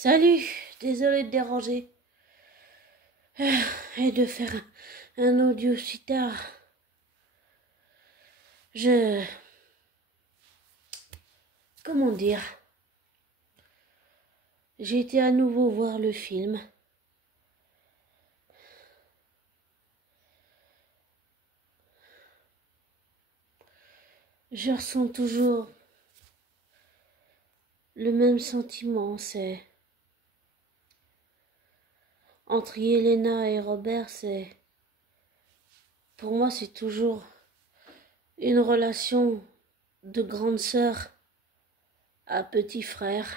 Salut, désolé de déranger et de faire un audio si tard. Comment dire? J'ai été à nouveau voir le film. Je ressens toujours le même sentiment, c'est... Entre Yelena et Robert, c'est... Pour moi, c'est toujours une relation de grande sœur à petit frère.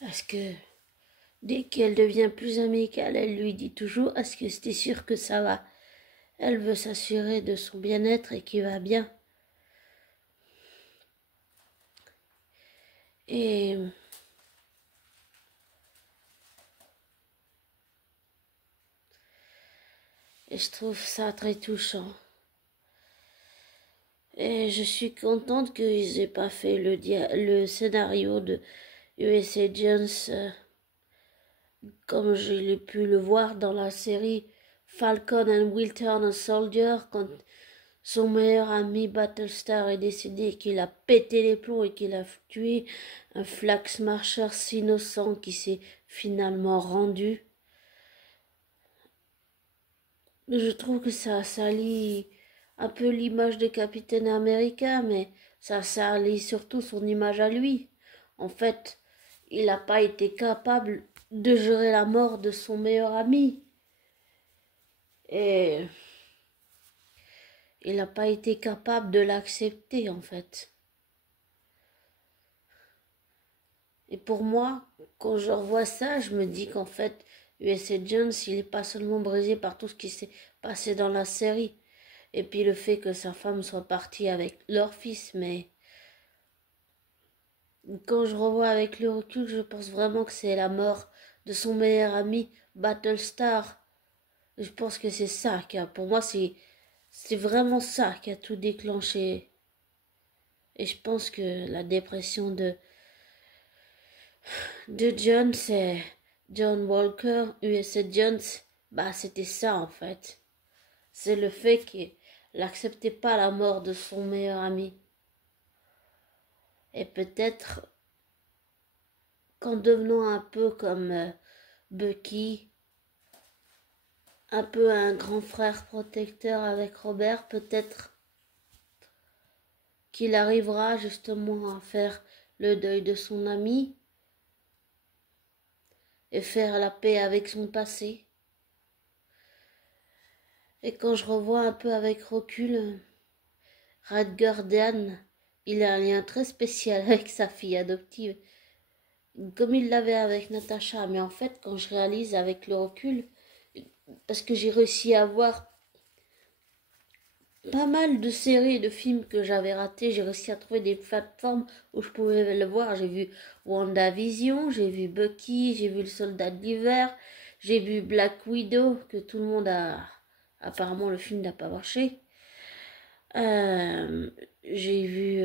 Parce que dès qu'elle devient plus amicale, elle lui dit toujours: est-ce que c'était sûr que ça va? Elle veut s'assurer de son bien-être et qu'il va bien. Et je trouve ça très touchant. Et je suis contente qu'ils aient pas fait le scénario de USA Jones comme j'ai pu le voir dans la série Falcon and Winter Soldier, quand son meilleur ami Battlestar est décédé, qu'il a pété les plombs et qu'il a tué un Flax Marcher si innocent qui s'est finalement rendu. Je trouve que ça salit un peu l'image de Capitaine America, mais ça salit surtout son image à lui. En fait, il n'a pas été capable de gérer la mort de son meilleur ami. Et il n'a pas été capable de l'accepter, en fait. Et pour moi, quand je revois ça, je me dis qu'en fait, USA Jones, il n'est pas seulement brisé par tout ce qui s'est passé dans la série. Et puis le fait que sa femme soit partie avec leur fils, mais quand je revois avec le recul, je pense vraiment que c'est la mort de son meilleur ami, Battlestar. Je pense que c'est ça qui a, pour moi, c'est vraiment ça qui a tout déclenché. Et je pense que la dépression de John, c'est John Walker, USA Jones, bah c'était ça en fait. C'est le fait qu'il n'acceptait pas la mort de son meilleur ami. Et peut-être qu'en devenant un peu comme Bucky, un peu un grand frère protecteur avec Robert, peut-être qu'il arrivera justement à faire le deuil de son ami et faire la paix avec son passé. Et quand je revois un peu avec recul, Radger Dan, il a un lien très spécial avec sa fille adoptive, comme il l'avait avec Natasha. Mais en fait, quand je réalise avec le recul, parce que j'ai réussi à voir pas mal de séries et de films que j'avais ratés, j'ai réussi à trouver des plateformes où je pouvais le voir. J'ai vu WandaVision, j'ai vu Bucky, j'ai vu Le Soldat de l'Hiver, j'ai vu Black Widow, que tout le monde a... Apparemment, le film n'a pas marché. J'ai vu...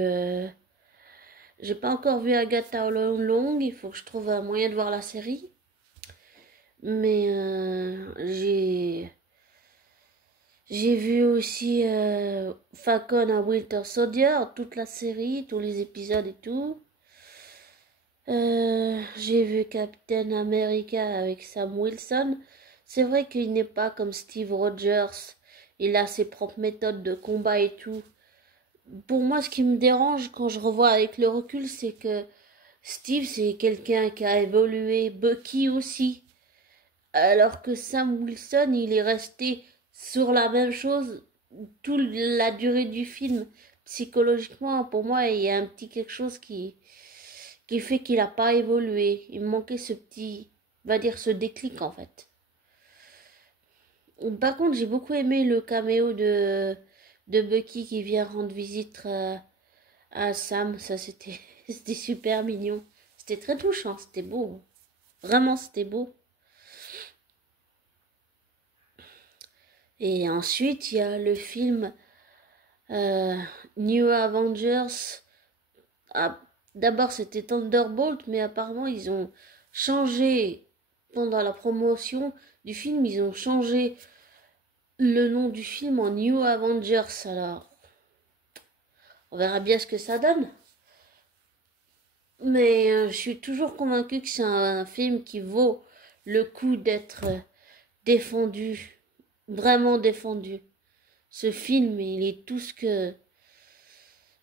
J'ai pas encore vu Agatha All Long, il faut que je trouve un moyen de voir la série. Mais j'ai vu aussi Falcon and Winter Soldier, toute la série, tous les épisodes et tout. J'ai vu Captain America avec Sam Wilson. C'est vrai qu'il n'est pas comme Steve Rogers. Il a ses propres méthodes de combat et tout. Pour moi, ce qui me dérange quand je revois avec le recul, c'est que Steve, c'est quelqu'un qui a évolué. Bucky aussi. Alors que Sam Wilson, il est resté sur la même chose toute la durée du film. Psychologiquement, pour moi, il y a un petit quelque chose qui fait qu'il n'a pas évolué. Il me manquait ce petit, on va dire, ce déclic en fait. Par contre, j'ai beaucoup aimé le caméo de Bucky qui vient rendre visite à Sam. Ça, c'était c'était super mignon. C'était très touchant, c'était beau. Vraiment, c'était beau. Et ensuite, il y a le film euh, New Avengers. Ah, D'abord c'était Thunderbolt, mais apparemment ils ont changé pendant la promotion du film, ils ont changé le nom du film en New Avengers. Alors, on verra bien ce que ça donne. Mais je suis toujours convaincue que c'est un film qui vaut le coup d'être défendu, vraiment défendu. Ce film, il est tout ce que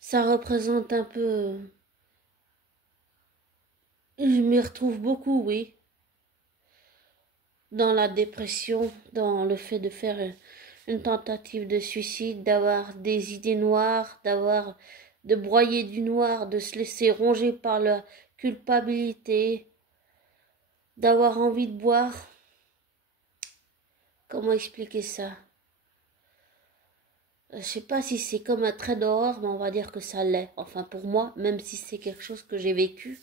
ça représente un peu. Je m'y retrouve beaucoup, oui. Dans la dépression, dans le fait de faire une tentative de suicide, d'avoir des idées noires, de broyer du noir, de se laisser ronger par la culpabilité, d'avoir envie de boire. Comment expliquer ça? Je sais pas si c'est comme un trait d'horreur, mais on va dire que ça l'est. Enfin pour moi, même si c'est quelque chose que j'ai vécu.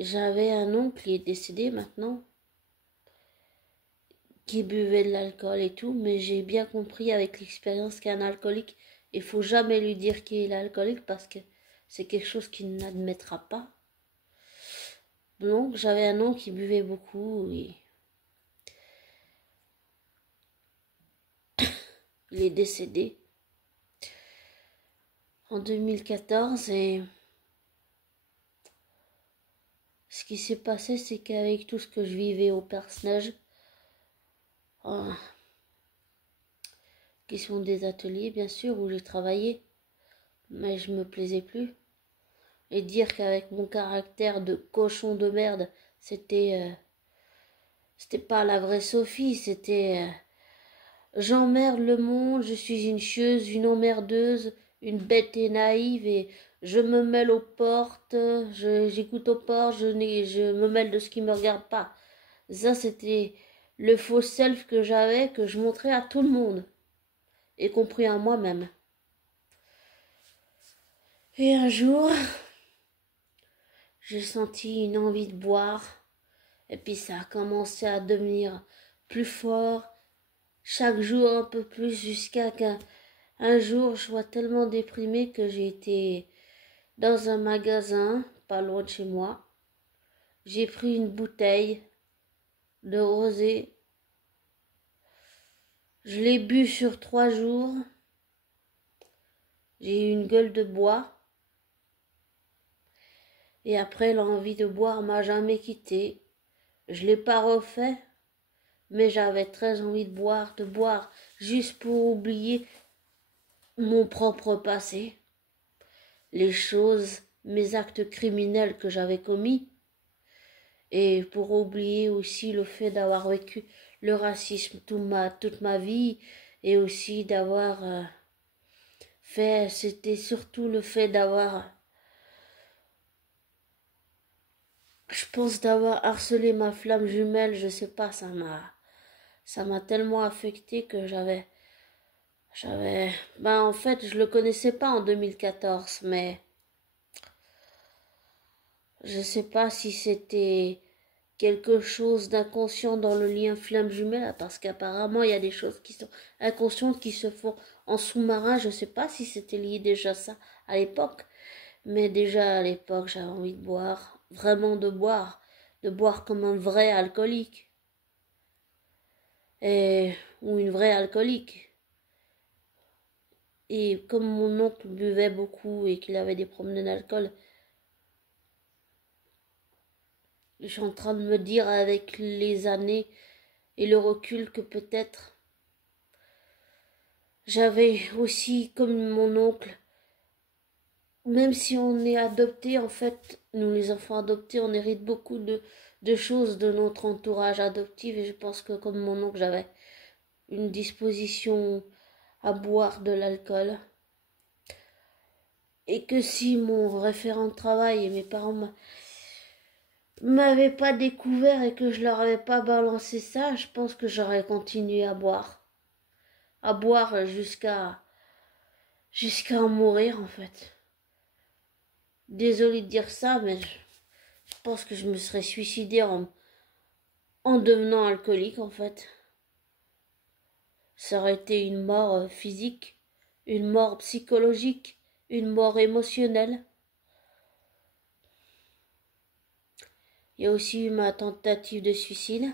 J'avais un oncle qui est décédé maintenant, qui buvait de l'alcool et tout, mais j'ai bien compris avec l'expérience qu'un alcoolique, il faut jamais lui dire qu'il est alcoolique parce que c'est quelque chose qu'il n'admettra pas. Donc j'avais un oncle qui buvait beaucoup et il est décédé en 2014 et ce qui s'est passé, c'est qu'avec tout ce que je vivais au personnage, qui sont des ateliers bien sûr où j'ai travaillé, mais je me plaisais plus. Et dire qu'avec mon caractère de cochon de merde, c'était pas la vraie Sophie, c'était j'emmerde le monde, je suis une chieuse, une emmerdeuse, une bête et naïve et je me mêle aux portes, j'écoute aux portes, je me mêle de ce qui me regarde pas. Ça c'était le faux self que j'avais, que je montrais à tout le monde, y compris à moi-même. Et un jour, j'ai senti une envie de boire. Et puis ça a commencé à devenir plus fort, chaque jour un peu plus, jusqu'à qu'un jour je sois tellement déprimée que j'ai été dans un magasin, pas loin de chez moi. J'ai pris une bouteille de rosé. Je l'ai bu sur 3 jours. J'ai eu une gueule de bois. Et après, l'envie de boire m'a jamais quittée. Je l'ai pas refait, mais j'avais très envie de boire, juste pour oublier mon propre passé, les choses, mes actes criminels que j'avais commis, et pour oublier aussi le fait d'avoir vécu le racisme toute ma vie, et aussi d'avoir c'était surtout le fait d'avoir, je pense d'avoir harcelé ma flamme jumelle, je sais pas, ça m'a tellement affecté que ben en fait, je le connaissais pas en 2014, mais je sais pas si c'était quelque chose d'inconscient dans le lien flamme jumelle, parce qu'apparemment il y a des choses qui sont inconscientes qui se font en sous-marin. Je sais pas si c'était lié déjà ça à l'époque, mais déjà à l'époque j'avais envie de boire, vraiment de boire comme un vrai alcoolique, et ou une vraie alcoolique. Et comme mon oncle buvait beaucoup et qu'il avait des problèmes d'alcool, je suis en train de me dire avec les années et le recul que peut-être j'avais aussi, comme mon oncle, même si on est adopté, en fait, nous les enfants adoptés, on hérite beaucoup de choses de notre entourage adoptif et je pense que comme mon oncle, j'avais une disposition à boire de l'alcool et que si mon référent de travail et mes parents m'avaient pas découvert et que je leur avais pas balancé ça, je pense que j'aurais continué à boire jusqu'à en mourir en fait. Désolée de dire ça, mais je pense que je me serais suicidée en devenant alcoolique en fait. Ça aurait été une mort physique, une mort psychologique une mort émotionnelle. Il y a aussi eu ma tentative de suicide.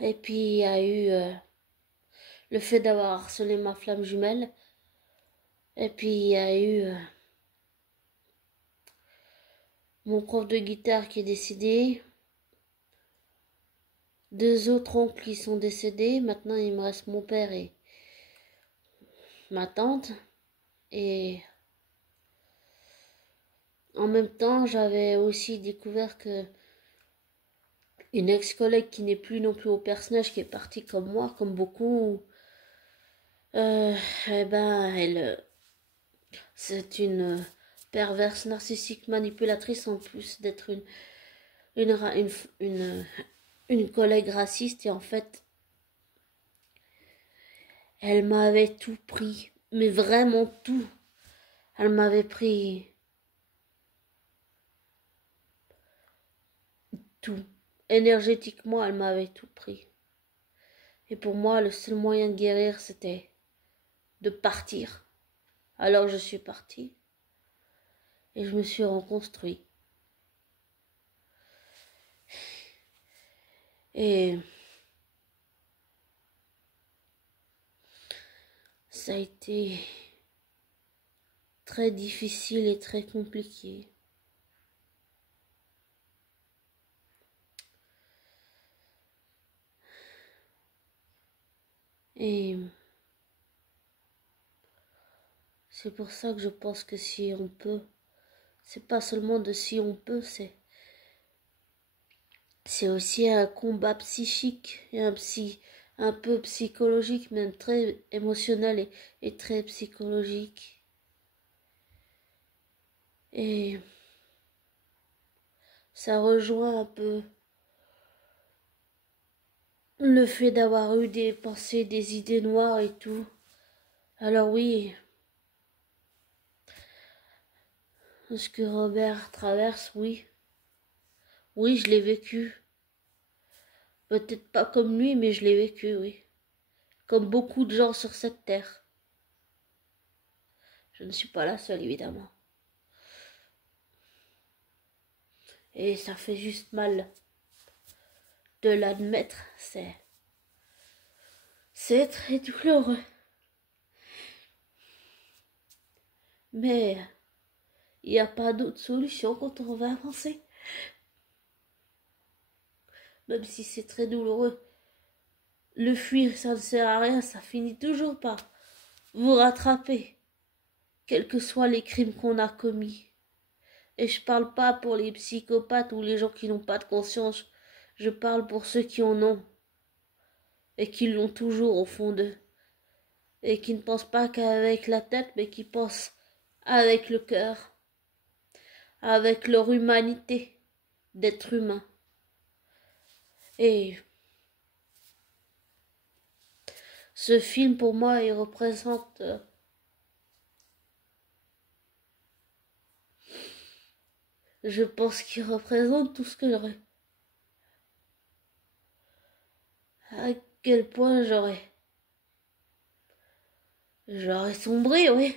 Et puis il y a eu le fait d'avoir harcelé ma flamme jumelle. Et puis il y a eu mon prof de guitare qui est décédé. 2 autres oncles qui sont décédés. Maintenant il me reste mon père et ma tante. Et en même temps j'avais aussi découvert que une ex-collègue qui n'est plus non plus au personnage, qui est partie comme moi, comme beaucoup, eh ben c'est une perverse narcissique manipulatrice en plus d'être une, une, une collègue raciste. Et en fait elle m'avait tout pris, mais vraiment tout. Elle m'avait pris tout. Énergétiquement, elle m'avait tout pris. Et pour moi, le seul moyen de guérir, c'était de partir. Alors je suis partie et je me suis reconstruit. Et ça a été très difficile et très compliqué. Et c'est pour ça que je pense que si on peut, c'est pas seulement de si on peut, c'est aussi un combat psychique et un peu psychologique, même très émotionnel et très psychologique. Et ça rejoint un peu le fait d'avoir eu des pensées, des idées noires et tout. Alors oui, ce que Robert traverse, oui. Oui, je l'ai vécu. Peut-être pas comme lui, mais je l'ai vécu, oui. Comme beaucoup de gens sur cette terre. Je ne suis pas la seule, évidemment. Et ça fait juste mal de l'admettre. C'est très douloureux. Mais il n'y a pas d'autre solution quand on va avancer. Même si c'est très douloureux. Le fuir, ça ne sert à rien, ça finit toujours par vous rattraper, quels que soient les crimes qu'on a commis. Et je parle pas pour les psychopathes ou les gens qui n'ont pas de conscience, je parle pour ceux qui en ont, et qui l'ont toujours au fond d'eux, et qui ne pensent pas qu'avec la tête, mais qui pensent avec le cœur, avec leur humanité d'être humain. Et ce film, pour moi, il représente je pense qu'il représente tout ce que j'aurais. À quel point j'aurais sombré, oui.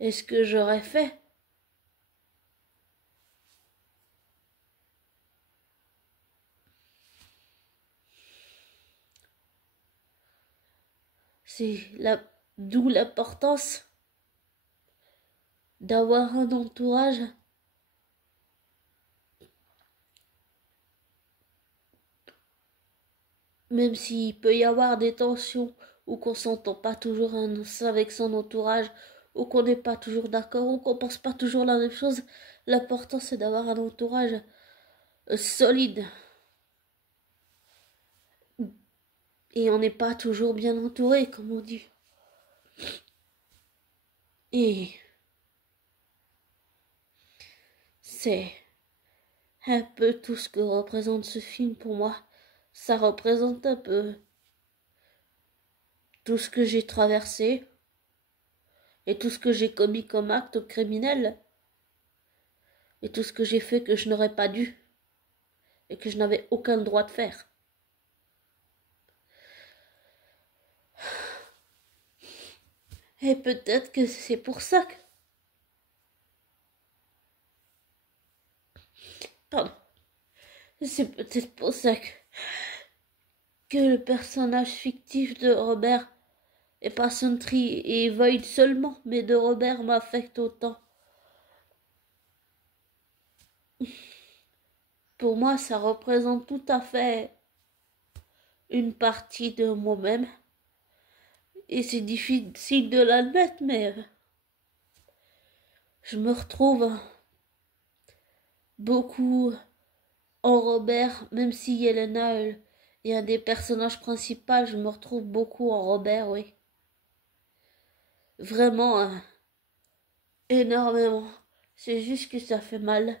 Et ce que j'aurais fait. D'où l'importance d'avoir un entourage même s'il peut y avoir des tensions ou qu'on s'entend pas toujours avec son entourage ou qu'on n'est pas toujours d'accord ou qu'on pense pas toujours la même chose, l'important c'est d'avoir un entourage solide. Et on n'est pas toujours bien entouré, comme on dit. Et c'est un peu tout ce que représente ce film pour moi. Ça représente un peu tout ce que j'ai traversé et tout ce que j'ai commis comme acte criminel et tout ce que j'ai fait que je n'aurais pas dû et que je n'avais aucun droit de faire. Et peut-être que c'est pour ça que... Pardon. C'est peut-être pour ça que le personnage fictif de Robert et pas Sentry et Void seulement, mais de Robert m'affecte autant. Pour moi, ça représente tout à fait une partie de moi-même. Et c'est difficile de l'admettre, mais je me retrouve beaucoup en Robert, même si Yelena est un des personnages principaux, je me retrouve beaucoup en Robert, oui. Vraiment, énormément. C'est juste que ça fait mal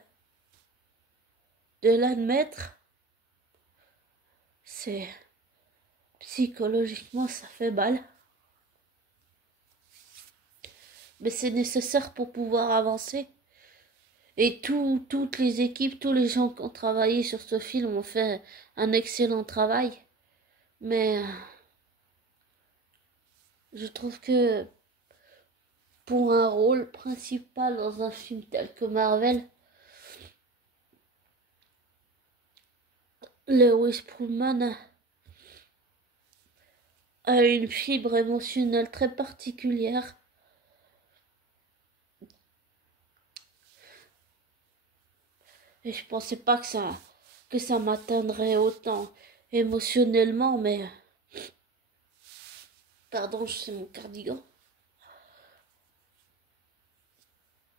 de l'admettre. C'est psychologiquement, ça fait mal. Mais c'est nécessaire pour pouvoir avancer. Et toutes les équipes, tous les gens qui ont travaillé sur ce film ont fait un excellent travail. Mais je trouve que pour un rôle principal dans un film tel que Marvel, Lewis Pullman a une fibre émotionnelle très particulière. Et je pensais pas que ça m'atteindrait autant émotionnellement, mais... Pardon, c'est mon cardigan.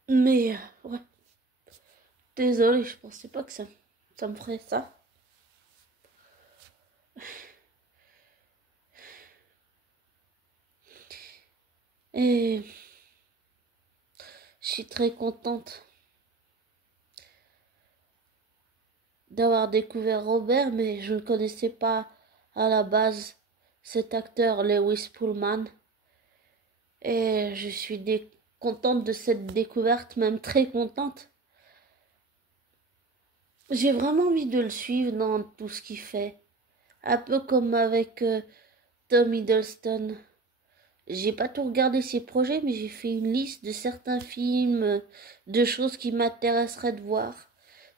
Mais, ouais. Désolée, je pensais pas que ça me ferait ça. Et je suis très contente d'avoir découvert Robert, mais je ne connaissais pas à la base cet acteur Lewis Pullman. Et je suis contente de cette découverte, même très contente. J'ai vraiment envie de le suivre dans tout ce qu'il fait. Un peu comme avec Tom Hiddleston. J'ai pas tout regardé ses projets, mais j'ai fait une liste de certains films, de choses qui m'intéresseraient de voir.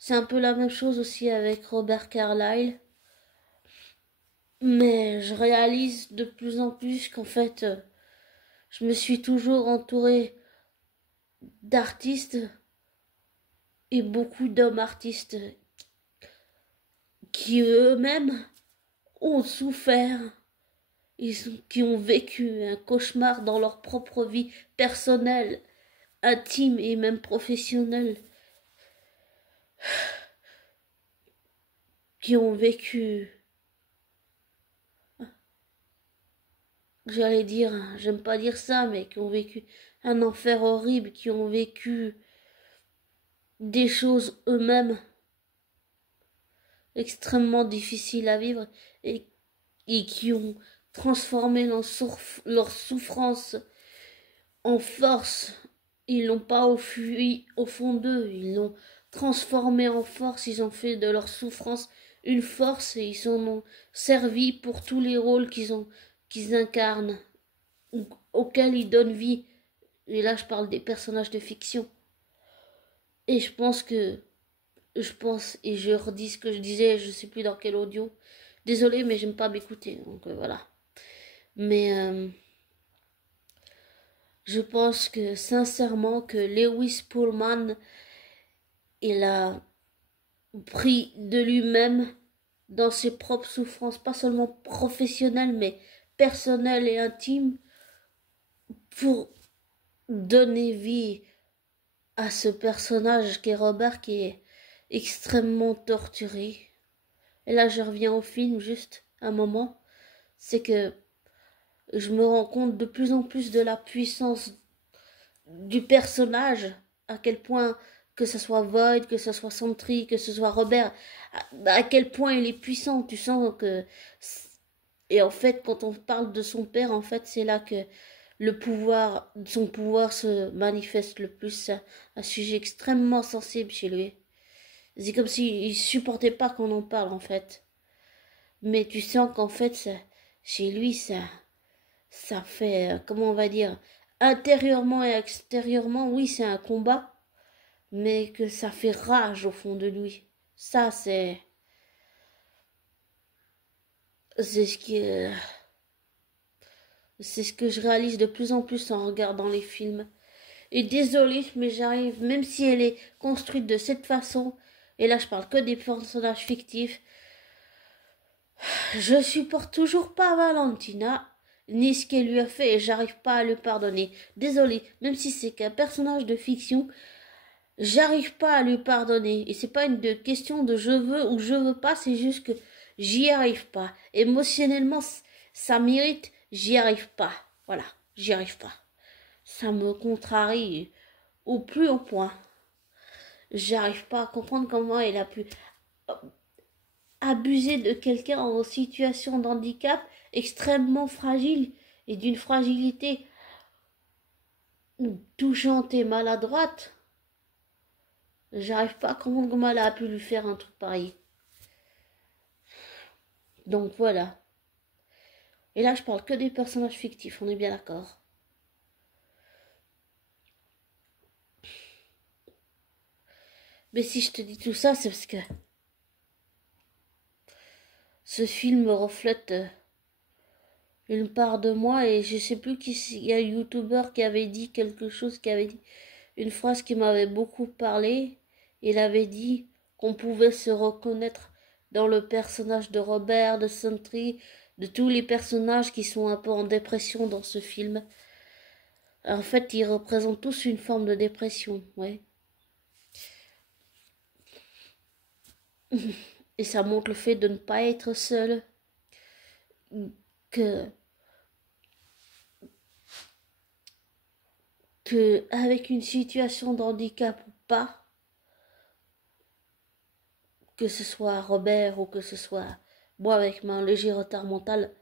C'est un peu la même chose aussi avec Robert Carlyle. Mais je réalise de plus en plus qu'en fait, je me suis toujours entourée d'artistes et beaucoup d'hommes artistes qui eux-mêmes ont souffert, qui ont vécu un cauchemar dans leur propre vie personnelle, intime et même professionnelle, qui ont vécu, j'allais dire, j'aime pas dire ça, mais qui ont vécu un enfer horrible, qui ont vécu des choses eux-mêmes extrêmement difficiles à vivre et qui ont transformé leur souffrance en force. Ils l'ont pas enfui au fond d'eux, ils l'ont transformé en force, ils ont fait de leur souffrance une force et ils s'en ont servi pour tous les rôles qu'ils incarnent, auxquels ils donnent vie. Et là, je parle des personnages de fiction. Et je pense, et je redis ce que je disais, je sais plus dans quel audio. Désolée, mais j'aime pas m'écouter, donc voilà. Mais je pense que sincèrement que Lewis Pullman, il a pris de lui-même dans ses propres souffrances, pas seulement professionnelles, mais personnelles et intimes, pour donner vie à ce personnage qui est Robert, qui est extrêmement torturé. Et là, je reviens au film juste un moment. C'est que je me rends compte de plus en plus de la puissance du personnage, à quel point, que ce soit Void, que ce soit Sentry, que ce soit Robert, à quel point il est puissant. Tu sens que... Et en fait, quand on parle de son père, en fait, c'est là que son pouvoir se manifeste le plus. C'est un sujet extrêmement sensible chez lui. C'est comme s'il supportait pas qu'on en parle, en fait. Mais tu sens qu'en fait, chez lui, ça fait, comment on va dire, intérieurement et extérieurement, oui, c'est un combat, mais que ça fait rage au fond de lui. Ça, c'est ce qui c'est ce que je réalise de plus en plus en regardant les films. Et désolée, mais j'arrive, même si elle est construite de cette façon, et là je parle que des personnages fictifs, je supporte toujours pas Valentina, ni ce qu'elle lui a fait, et j'arrive pas à le pardonner. Désolée, même si c'est qu'un personnage de fiction, j'arrive pas à lui pardonner. Et c'est pas une question de je veux ou je veux pas, c'est juste que j'y arrive pas. Émotionnellement, ça m'irrite, j'y arrive pas. Voilà, j'y arrive pas. Ça me contrarie au plus haut point. J'arrive pas à comprendre comment elle a pu abuser de quelqu'un en situation de handicap extrêmement fragile et d'une fragilité touchante et maladroite. J'arrive pas à comprendre comment elle a pu lui faire un truc pareil. Donc voilà. Et là, je parle que des personnages fictifs, on est bien d'accord. Mais si je te dis tout ça, c'est parce que ce film reflète une part de moi et je sais plus qui, il y a un youtubeur qui avait dit quelque chose, qui avait dit une phrase qui m'avait beaucoup parlé. Il avait dit qu'on pouvait se reconnaître dans le personnage de Robert, de Sentry, de tous les personnages qui sont un peu en dépression dans ce film. En fait, ils représentent tous une forme de dépression, ouais. Et ça montre le fait de ne pas être seul, que avec une situation de handicap ou pas, que ce soit Robert ou que ce soit moi avec mon léger retard mental,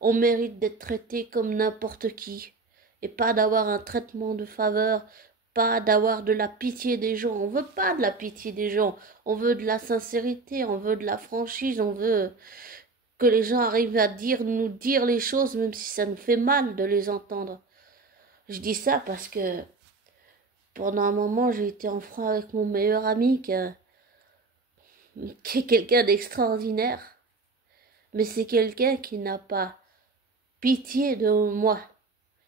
on mérite d'être traité comme n'importe qui et pas d'avoir un traitement de faveur, pas d'avoir de la pitié des gens. On veut pas de la pitié des gens, on veut de la sincérité, on veut de la franchise, on veut que les gens arrivent à nous dire les choses même si ça nous fait mal de les entendre. Je dis ça parce que pendant un moment j'ai été en froid avec mon meilleur ami qui est quelqu'un d'extraordinaire. Mais c'est quelqu'un qui n'a pas pitié de moi.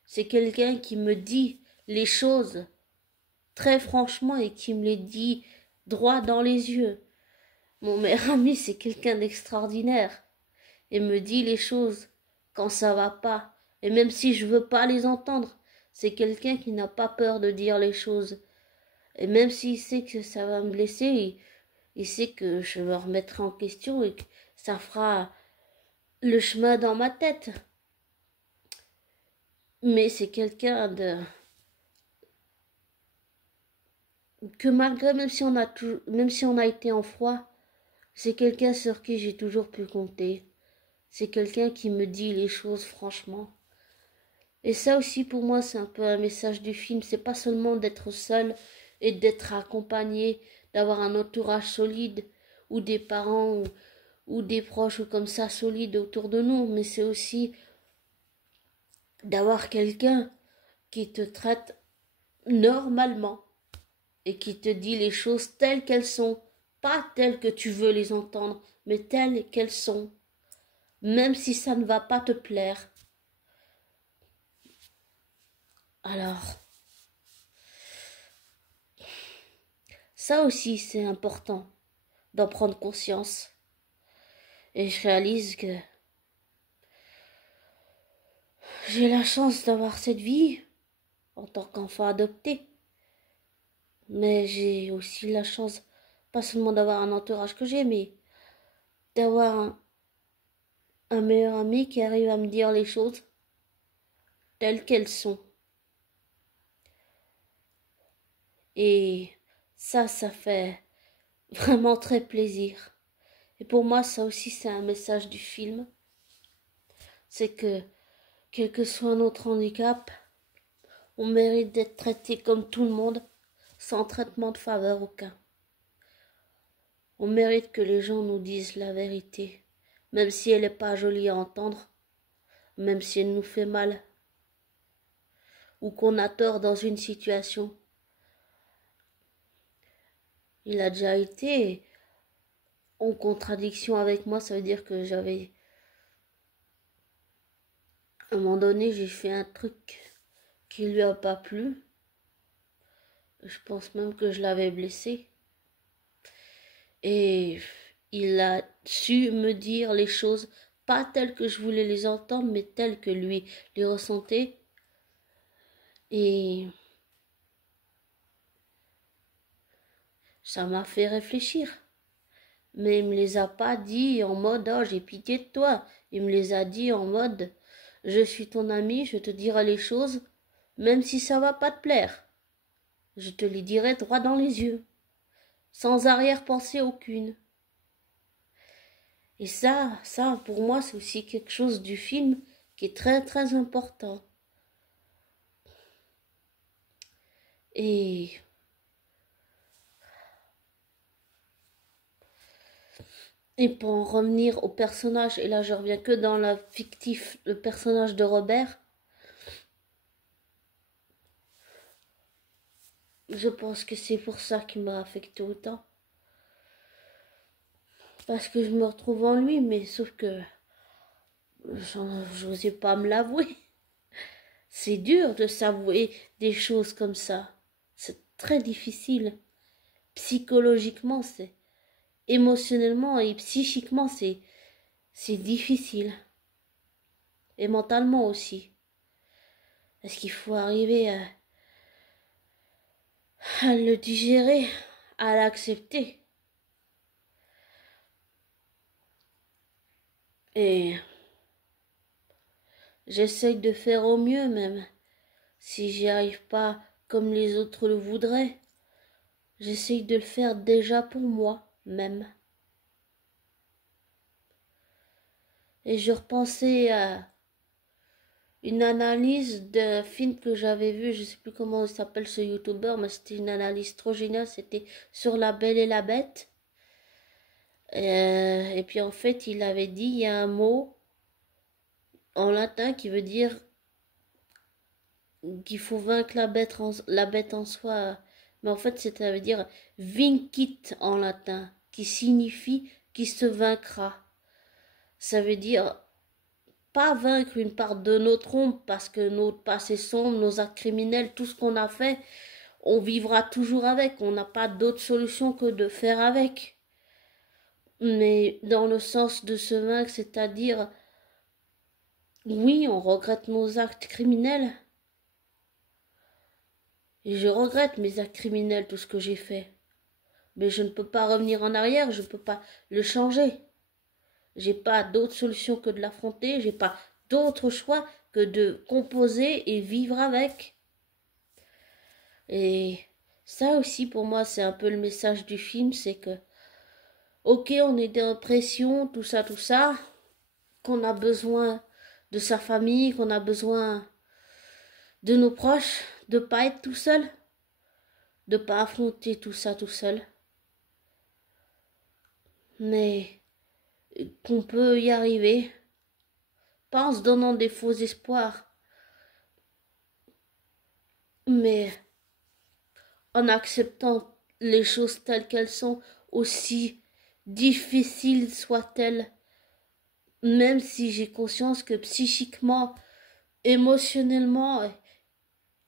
C'est quelqu'un qui me dit les choses très franchement et qui me les dit droit dans les yeux. Mon meilleur ami, c'est quelqu'un d'extraordinaire et me dit les choses quand ça va pas. Et même si je veux pas les entendre, c'est quelqu'un qui n'a pas peur de dire les choses. Et même s'il sait que ça va me blesser, il sait que je me remettrai en question et que ça fera le chemin dans ma tête. Mais c'est quelqu'un que malgré, même si on a été en froid, c'est quelqu'un sur qui j'ai toujours pu compter. C'est quelqu'un qui me dit les choses franchement. Et ça aussi pour moi c'est un peu un message du film. C'est pas seulement d'être seul et d'être accompagné, d'avoir un entourage solide ou des parents ou des proches ou comme ça solides autour de nous, mais c'est aussi d'avoir quelqu'un qui te traite normalement et qui te dit les choses telles qu'elles sont, pas telles que tu veux les entendre, mais telles qu'elles sont, même si ça ne va pas te plaire. Alors, ça aussi c'est important d'en prendre conscience. Et je réalise que j'ai la chance d'avoir cette vie en tant qu'enfant adopté. Mais j'ai aussi la chance, pas seulement d'avoir un entourage que j'ai, mais d'avoir un meilleur ami qui arrive à me dire les choses telles qu'elles sont. Et ça fait vraiment très plaisir. Et pour moi, ça aussi, c'est un message du film. C'est que, quel que soit notre handicap, on mérite d'être traité comme tout le monde, sans traitement de faveur aucun. On mérite que les gens nous disent la vérité, même si elle n'est pas jolie à entendre, même si elle nous fait mal. ou qu'on a tort dans une situation. Il a déjà été en contradiction avec moi, ça veut dire que j'avais... À un moment donné, j'ai fait un truc qui lui a pas plu. Je pense même que je l'avais blessé. Et il a su me dire les choses, pas telles que je voulais les entendre, mais telles que lui les ressentait. Et ça m'a fait réfléchir. Mais il me les a pas dit en mode oh j'ai pitié de toi. Il me les a dit en mode je suis ton ami, je te dirai les choses, même si ça va pas te plaire. Je te les dirai droit dans les yeux, sans arrière-pensée aucune. Et ça pour moi c'est aussi quelque chose du film qui est très très important. Et pour en revenir au personnage, et là je reviens que dans la fictif, le personnage de Robert, je pense que c'est pour ça qu'il m'a affecté autant. Parce que je me retrouve en lui, mais sauf que j'osais pas me l'avouer. C'est dur de s'avouer des choses comme ça. C'est très difficile. Psychologiquement, c'est émotionnellement et psychiquement, c'est difficile. Et mentalement aussi. Parce qu'il faut arriver à le digérer, à l'accepter. Et j'essaye de faire au mieux même. Si j'y arrive pas comme les autres le voudraient, j'essaye de le faire déjà pour moi même. Et je repensais à une analyse d'un film que j'avais vu, je sais plus comment il s'appelle ce youtubeur, mais c'était une analyse trop géniale, c'était sur La Belle et la Bête. Et puis en fait, il avait dit, il y a un mot en latin qui veut dire qu'il faut vaincre la bête en soi. Mais en fait, ça veut dire vincit en latin, qui signifie qui se vaincra. Ça veut dire pas vaincre une part de notre ombre parce que notre passé sombre, nos actes criminels, tout ce qu'on a fait, on vivra toujours avec. On n'a pas d'autre solution que de faire avec. Mais dans le sens de se vaincre, c'est-à-dire, oui, on regrette nos actes criminels. Et je regrette mes actes criminels, tout ce que j'ai fait. Mais je ne peux pas revenir en arrière, je ne peux pas le changer. J'ai pas d'autre solution que de l'affronter, j'ai pas d'autre choix que de composer et vivre avec. Et ça aussi pour moi c'est un peu le message du film, c'est que ok on est en pression, tout ça, qu'on a besoin de sa famille, qu'on a besoin de nos proches, de pas être tout seul, de pas affronter tout ça tout seul. Mais qu'on peut y arriver, pas en se donnant des faux espoirs, mais en acceptant les choses telles qu'elles sont, aussi difficiles soient-elles, même si j'ai conscience que psychiquement, émotionnellement,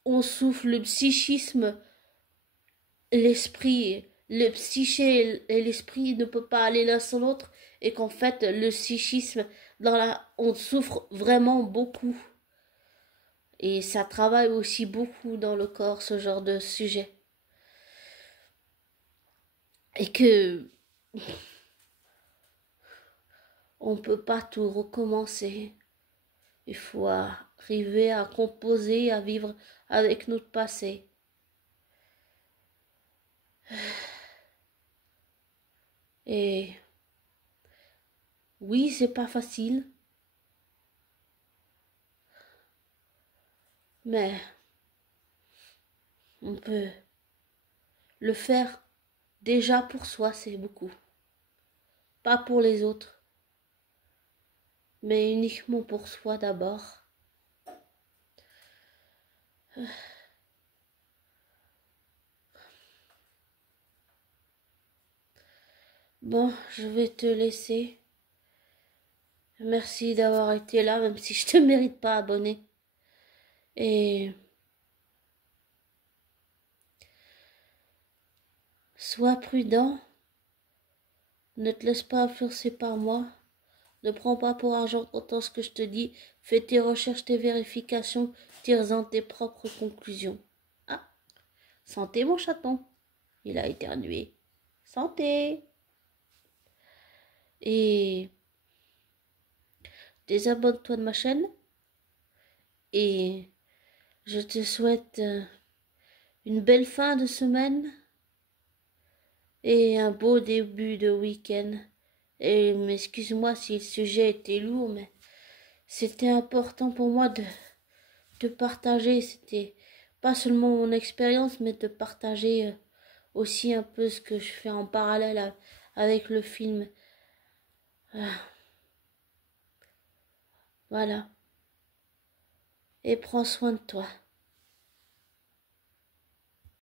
on souffre le psychisme, l'esprit, le psyché et l'esprit ne peut pas aller l'un sans l'autre, et qu'en fait le psychisme, on souffre vraiment beaucoup. Et ça travaille aussi beaucoup dans le corps, ce genre de sujet. Et que on ne peut pas tout recommencer. Il faut arriver à composer, à vivre avec notre passé. Et oui, c'est pas facile, mais on peut le faire déjà pour soi, c'est beaucoup. Pas pour les autres, mais uniquement pour soi d'abord. Bon, je vais te laisser. Merci d'avoir été là, même si je te mérite pas, abonné. Et sois prudent. Ne te laisse pas influencer par moi. Ne prends pas pour argent comptant ce que je te dis. Fais tes recherches, tes vérifications. Tire-en tes propres conclusions. Ah, santé mon chaton. Il a éternué. Santé. Et désabonne-toi de ma chaîne. Et je te souhaite une belle fin de semaine. Et un beau début de week-end. Et excuse-moi si le sujet était lourd, mais c'était important pour moi de partager. C'était pas seulement mon expérience, mais de partager aussi un peu ce que je fais en parallèle avec le film. Voilà. Et prends soin de toi.